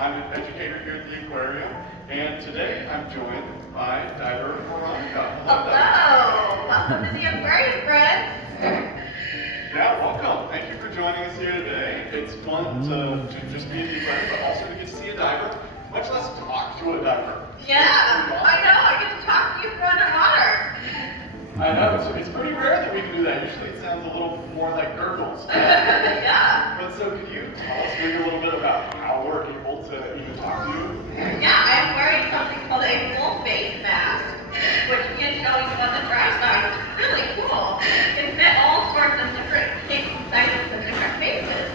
I'm an educator here at the aquarium, and today I'm joined by diver Veronica. Hello! Welcome to the aquarium, friends! Yeah, welcome. Thank you for joining us here today. It's fun to just be in the aquarium, but also to get to see a diver, much less talk to a diver. Yeah, I know. I get to talk to you from underwater. I know, it's pretty rare that we can do that. Usually it sounds a little more like gurgles. Yeah. But so could you tell us maybe a little bit about how we're able to even talk to you? Yeah, I'm wearing something called a full face mask, which is showing you on the dry side. It's really cool. It can fit all sorts of different shapes and sizes and different faces.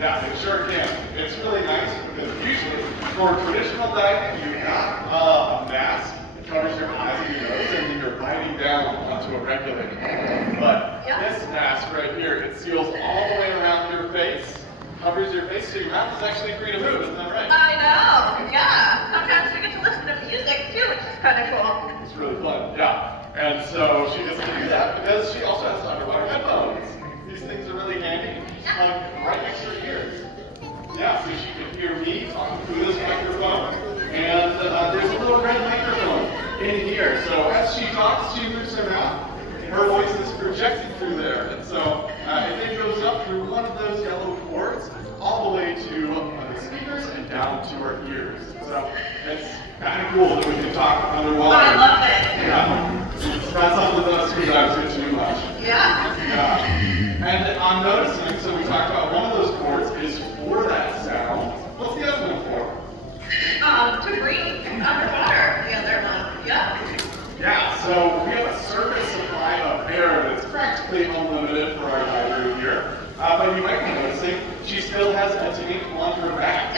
Yeah, it sure can. It's really nice because usually for traditional diving, you have a mask that covers your eyes and your nose, and then you're biting down onto a regulator. But this mask right here, it seals all the way around your face, covers your face, so your mouth is actually free to move. Isn't that right? I know. Yeah. Sometimes we get to listen to music too, which is kind of cool. It's really fun. Yeah. And so she gets to do that because she also has underwater headphones. These things are really handy. Right next to her ears. Yeah, so she can hear me talking through this microphone, and there's a little red microphone in here. So as she talks, she moves her mouth. Her voice is projected through there, and so it goes up through one of those yellow cords all the way to the speakers and down to her ears. So it's kind of cool that we can talk underwater. I love it. Yeah, it's not something that us scuba do too much. Yeah. And I'm noticing, so we talked about one of those cords is for that sound. What's the other one for? To breathe underwater, the other one. Yeah. Yeah, so we have a surface supply of air that's practically unlimited for our diver here. But you might be noticing she still has a tank on her back.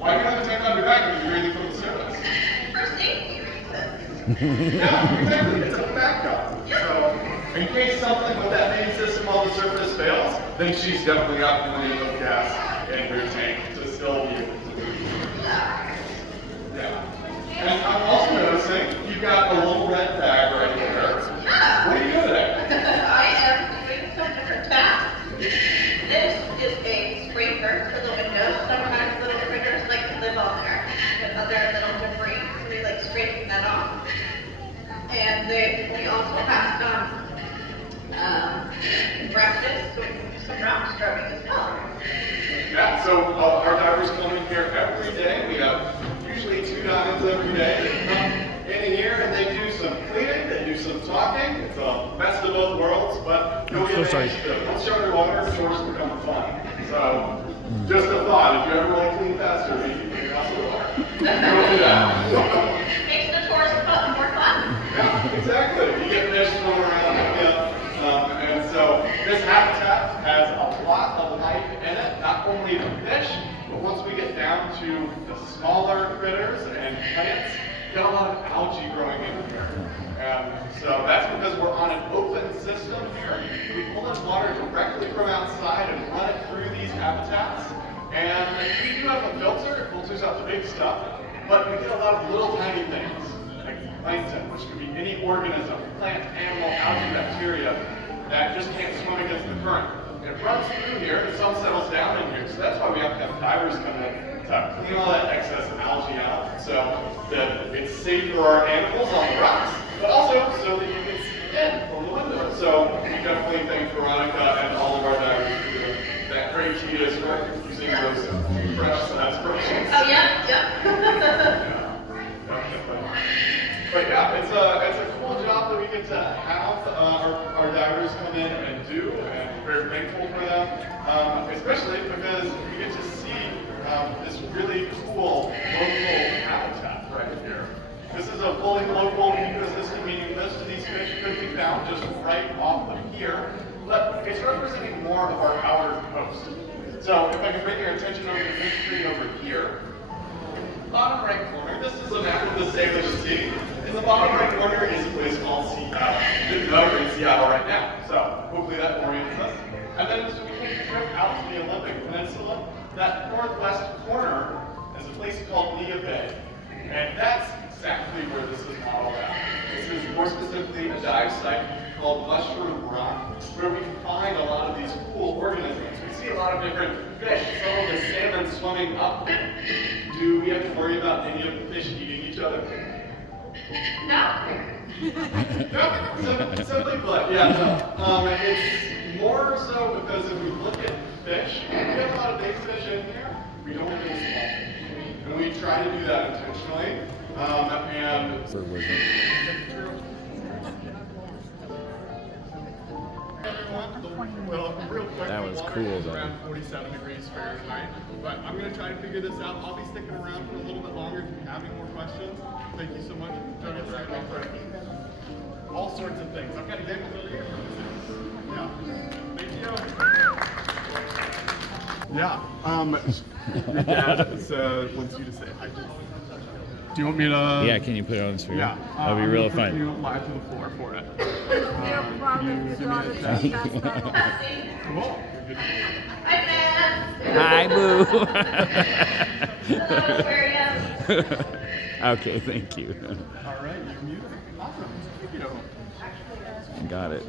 Why do you have a tank on your back when you're breathing from the surface? For safety reasons. Yeah, exactly. It's a backup. So, in case something with that main system on the surface fails, then she's definitely got plenty of gas in her tank to still be able to breathe. Yeah. And I'm also noticing you've got a little red bag right here. Yeah. What are you doing there? I am doing some different tasks. This is a scraper for the windows. Sometimes little critters like to live on there. And other little debris, so we like scraping that off. And we also have some brushes, so we can do some round scrubbing as well. Yeah, so our divers come in here every day. We have usually 2 divers every day. They come in here and they do some cleaning, they do some talking. It's a best of both worlds, but you'll get once you're underwater, chores become fun. So, just a thought, if you ever want to clean faster, you can clean out the water. Don't do that. Makes the chores more fun. Yeah, exactly. You get fish swimming around. And so this habitat has a lot of life in it, not only the fish, but once we get down to the smaller critters and plants, we've got a lot of algae growing in here. And so that's because we're on an open system here. We pull in water directly from outside and run it through these habitats. And we do have a filter, it filters out the big stuff, but we get a lot of little tiny things, like plankton, which could be any organism, plant, animal, algae, bacteria, that just can't swim against the current. It runs through here, and some settles down in here, so that's why we have to have divers come in to clean all that excess algae out, so that it's safe for our animals on the rocks, but also so that you can see in from the window. So we definitely thank Veronica and all of our divers for that great key is using those toothbrushes and aspirations. Oh yeah, yeah. But yeah, it's a cool job that we get to have our divers come in and do, and we're very thankful for them, especially because we get to see this really cool local habitat right here. This is a fully local ecosystem, meaning most of these fish could be found just right off of here, but it's representing more of our outer coast. So if I can bring your attention over to this tree over here, bottom right corner, this is a map of the Salish Sea. In the bottom right corner is a place called Seattle. We're in Seattle right now, so hopefully that orients us. And then as we take a trip out to the Olympic Peninsula, that northwest corner is a place called Nia Bay. And that's exactly where this is modeled out. This is more specifically a dive site called called mushroom rock, where we find a lot of these cool organisms. We see a lot of different fish. Some of the salmon swimming up. Do we have to worry about any of the fish eating each other? No. No, simply put, yeah. No. It's more so because if we look at fish, we have a lot of big fish in here. We don't have any small fish, and we try to do that intentionally. Well, real quick, That was the water cool, is though. around 47 degrees Fahrenheit, but I'm going to try to figure this out. I'll be sticking around for a little bit longer if you have any more questions. Thank you so much for joining us right now for all sorts of things. I've got examples over here. Yeah. Thank you. Yeah. Your dad wants you to say hi. Do you want me to? Yeah, can you put it on the screen? Yeah. That'd be I'm real gonna put fun. you live to the floor for it. No problem if your daughter says that's not all. Cool. Hi, Dad. Hi, Boo. Hello, Aquarium. Okay, thank you. All right, you're muted. Awesome. Thank you. Got it.